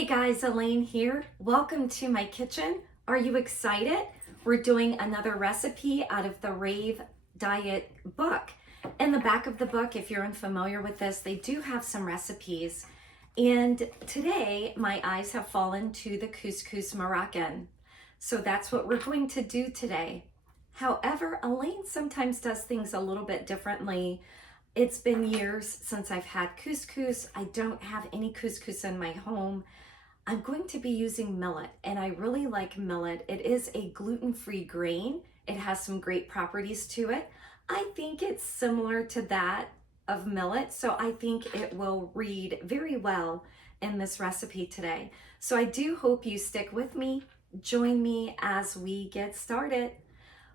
Hey guys, Elaine here. Welcome to my kitchen. Are you excited? We're doing another recipe out of the Rave Diet book. In the back of the book, if you're unfamiliar with this, they do have some recipes. And today, my eyes have fallen to the couscous Moroccan. So that's what we're going to do today. However, Elaine sometimes does things a little bit differently. It's been years since I've had couscous. I don't have any couscous in my home. I'm going to be using millet, and I really like millet. It is a gluten-free grain. It has some great properties to it. I think it's similar to that of millet, so I think it will read very well in this recipe today. So I do hope you stick with me. Join me as we get started.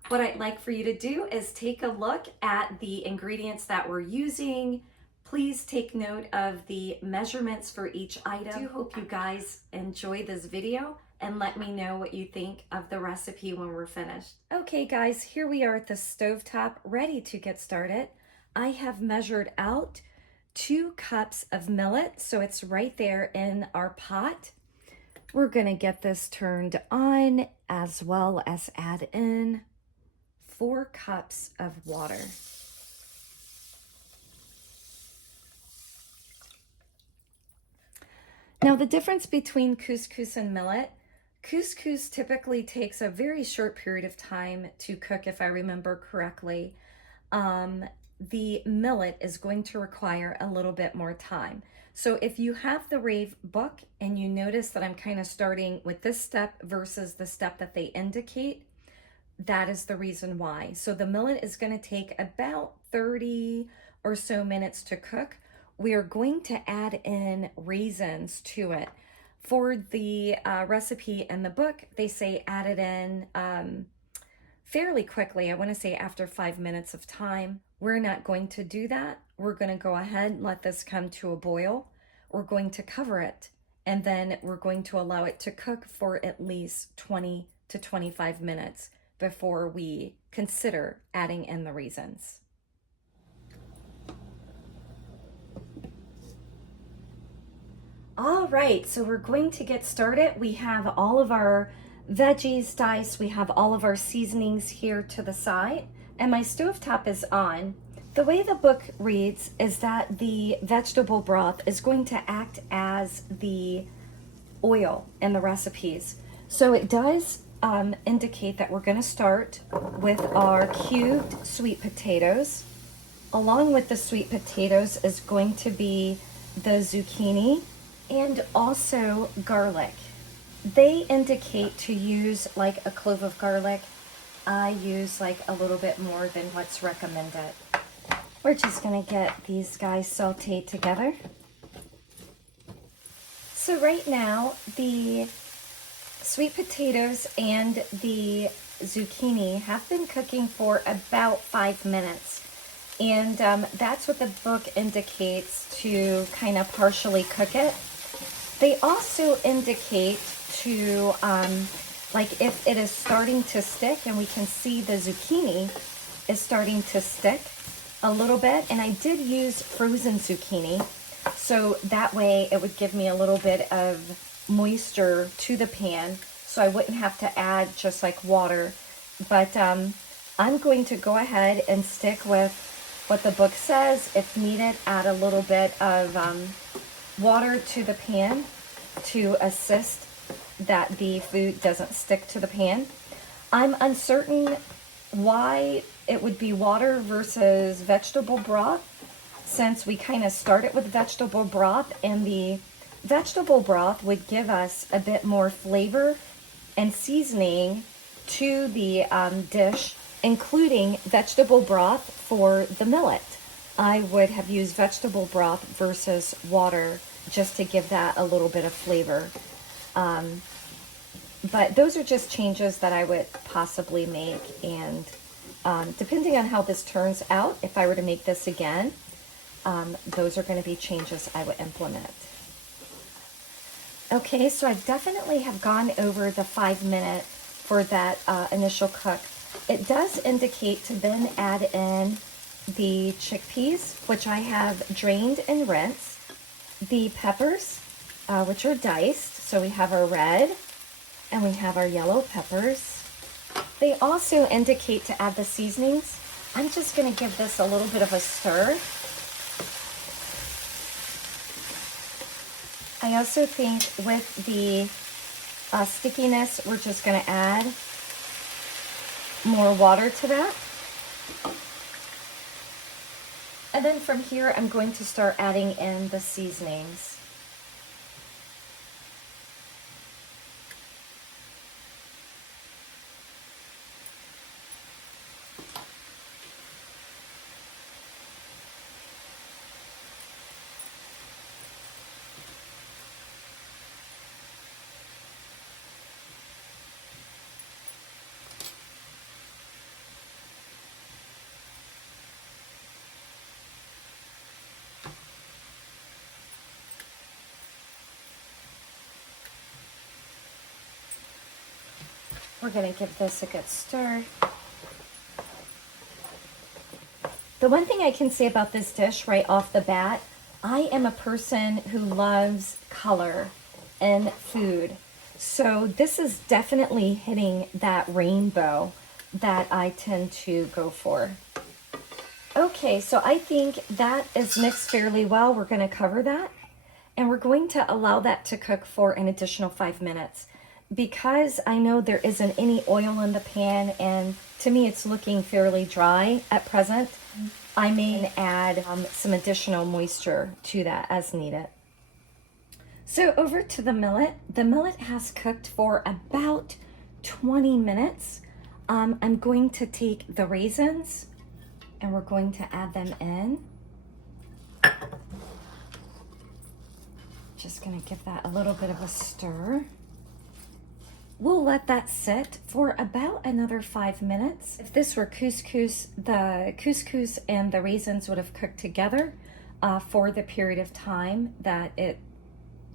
What I'd like for you to do is take a look at the ingredients that we're using. Please take note of the measurements for each item. I do hope you guys enjoy this video and let me know what you think of the recipe when we're finished. Okay guys, here we are at the stovetop, ready to get started. I have measured out 2 cups of millet, so it's right there in our pot. We're gonna get this turned on as well as add in 4 cups of water. Now the difference between couscous and millet, couscous typically takes a very short period of time to cook, if I remember correctly. The millet is going to require a little bit more time. So if you have the Rave book and you notice that I'm kind of starting with this step versus the step that they indicate, that is the reason why. So the millet is going to take about 30 or so minutes to cook. We are going to add in raisins to it. For the recipe in the book, they say add it in fairly quickly. I want to say after 5 minutes of time. We're not going to do that. We're going to go ahead and let this come to a boil. We're going to cover it, and then we're going to allow it to cook for at least 20 to 25 minutes before we consider adding in the raisins. All right, so we're going to get started. We have all of our veggies diced. We have all of our seasonings here to the side, and my stovetop is on. The way the book reads is that the vegetable broth is going to act as the oil in the recipes. So it does indicate that we're going to start with our cubed sweet potatoes. Along with the sweet potatoes is going to be the zucchini and also garlic. They indicate to use like a clove of garlic. I use like a little bit more than what's recommended. We're just going to get these guys sauteed together. So right now, the sweet potatoes and the zucchini have been cooking for about 5 minutes. And that's what the book indicates to kind of partially cook it. They also indicate to, like if it is starting to stick, and we can see the zucchini is starting to stick a little bit. And I did use frozen zucchini, so that way it would give me a little bit of moisture to the pan, so I wouldn't have to add just like water. But I'm going to go ahead and stick with what the book says. If needed, add a little bit of water to the pan to assist that the food doesn't stick to the pan. I'm uncertain why it would be water versus vegetable broth, since we kind of started with vegetable broth, and the vegetable broth would give us a bit more flavor and seasoning to the dish, including vegetable broth for the millet. I would have used vegetable broth versus water just to give that a little bit of flavor. But those are just changes that I would possibly make, and depending on how this turns out, if I were to make this again, those are going to be changes I would implement. Okay, so I definitely have gone over the 5 minute for that initial cook. It does indicate to then add in the chickpeas, which I have drained and rinsed, the peppers, which are diced. So we have our red and we have our yellow peppers. They also indicate to add the seasonings. I'm just going to give this a little bit of a stir. I also think with the stickiness, we're just going to add more water to that. And then from here, I'm going to start adding in the seasonings. We're going to give this a good stir. The one thing I can say about this dish right off the bat, I am a person who loves color in food. So this is definitely hitting that rainbow that I tend to go for. Okay, so I think that is mixed fairly well. We're going to cover that and we're going to allow that to cook for an additional 5 minutes. Because I know there isn't any oil in the pan and to me it's looking fairly dry at present, I may add some additional moisture to that as needed. So over to the millet. The millet has cooked for about 20 minutes. I'm going to take the raisins and we're going to add them in. Just going to give that a little bit of a stir. We'll let that sit for about another 5 minutes. If this were couscous, the couscous and the raisins would have cooked together for the period of time that it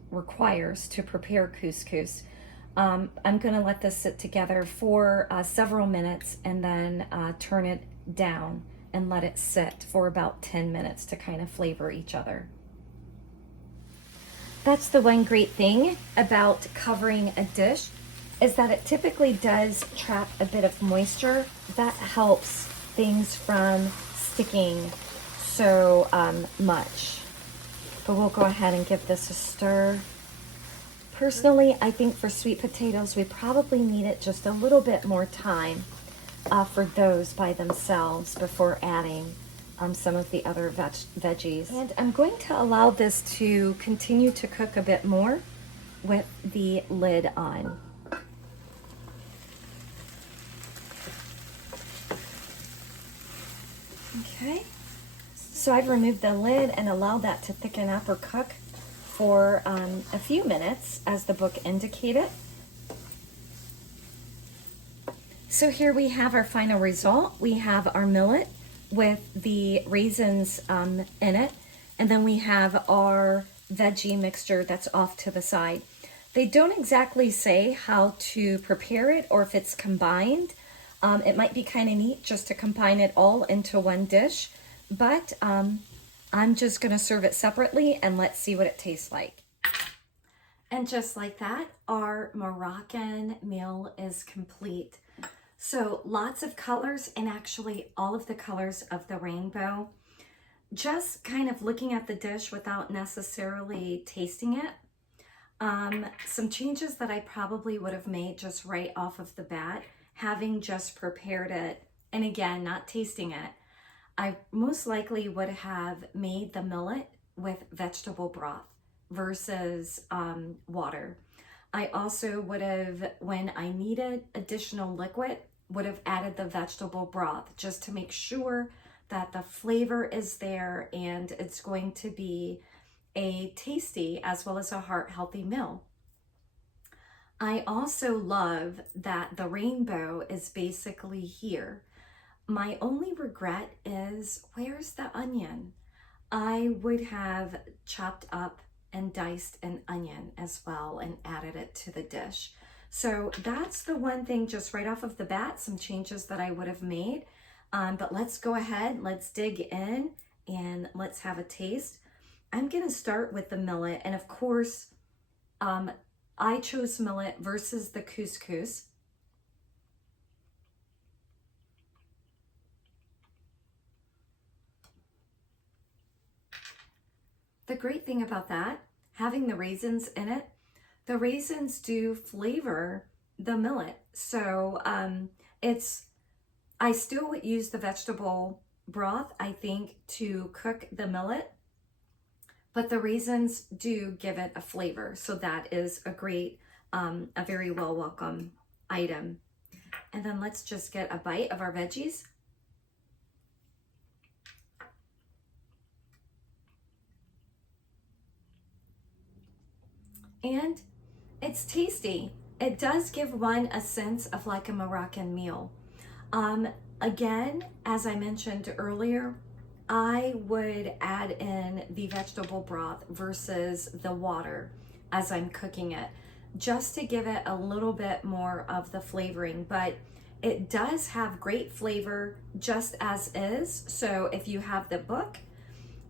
requires to prepare couscous. I'm going to let this sit together for several minutes and then turn it down and let it sit for about 10 minutes to kind of flavor each other. That's the one great thing about covering a dish, is that it typically does trap a bit of moisture. That helps things from sticking so much. But we'll go ahead and give this a stir. Personally, I think for sweet potatoes, we probably need it just a little bit more time for those by themselves before adding some of the other veggies. And I'm going to allow this to continue to cook a bit more with the lid on. Okay, so I've removed the lid and allowed that to thicken up or cook for a few minutes as the book indicated. So here we have our final result. We have our millet with the raisins in it, and then we have our veggie mixture that's off to the side. They don't exactly say how to prepare it or if it's combined. It might be kind of neat just to combine it all into one dish, but I'm just going to serve it separately and let's see what it tastes like. And just like that, our Moroccan meal is complete. So lots of colors, and actually all of the colors of the rainbow. Just kind of looking at the dish without necessarily tasting it. Some changes that I probably would have made just right off of the bat, having just prepared it, and again, not tasting it, I most likely would have made the millet with vegetable broth versus water. I also would have, when I needed additional liquid, would have added the vegetable broth just to make sure that the flavor is there and it's going to be a tasty as well as a heart-healthy meal. I also love that the rainbow is basically here. My only regret is, where's the onion? I would have chopped up and diced an onion as well and added it to the dish. So that's the one thing just right off of the bat, some changes that I would have made. But let's go ahead, let's dig in and let's have a taste. I'm gonna start with the millet, and of course, I chose millet versus the couscous. The great thing about that, having the raisins in it, the raisins do flavor the millet. So I still use the vegetable broth, I think, to cook the millet, but the raisins do give it a flavor. So that is a great, a very well welcome item. And then let's just get a bite of our veggies. And it's tasty. It does give one a sense of like a Moroccan meal. Again, as I mentioned earlier, I would add in the vegetable broth versus the water as I'm cooking it, just to give it a little bit more of the flavoring. But it does have great flavor just as is. So if you have the book,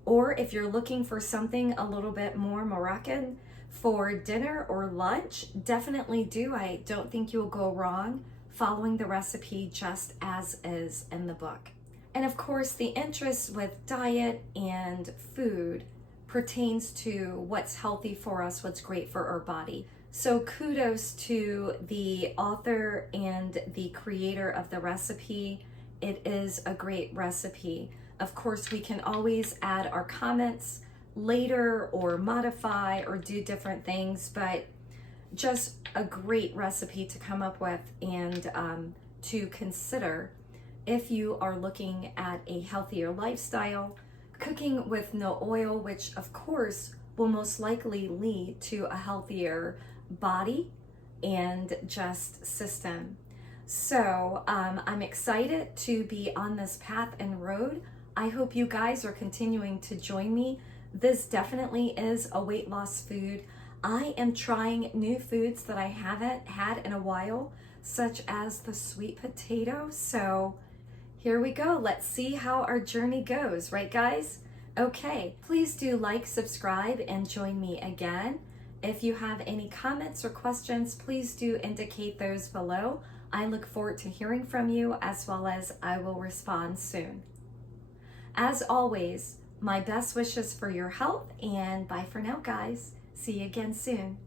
or if you're looking for something a little bit more Moroccan for dinner or lunch, definitely do. I don't think you'll go wrong following the recipe just as is in the book. And of course, the interest with diet and food pertains to what's healthy for us, what's great for our body. So kudos to the author and the creator of the recipe. It is a great recipe. Of course, we can always add our comments later or modify or do different things, but just a great recipe to come up with and to consider if you are looking at a healthier lifestyle, cooking with no oil, which of course will most likely lead to a healthier body and just system. So I'm excited to be on this path and road. I hope you guys are continuing to join me. This definitely is a weight loss food. I am trying new foods that I haven't had in a while, such as the sweet potato. So here we go. Let's see how our journey goes, right guys? Okay, please do like, subscribe, and join me again. If you have any comments or questions, please do indicate those below. I look forward to hearing from you, as well as I will respond soon. As always, my best wishes for your health, and bye for now, guys. See you again soon.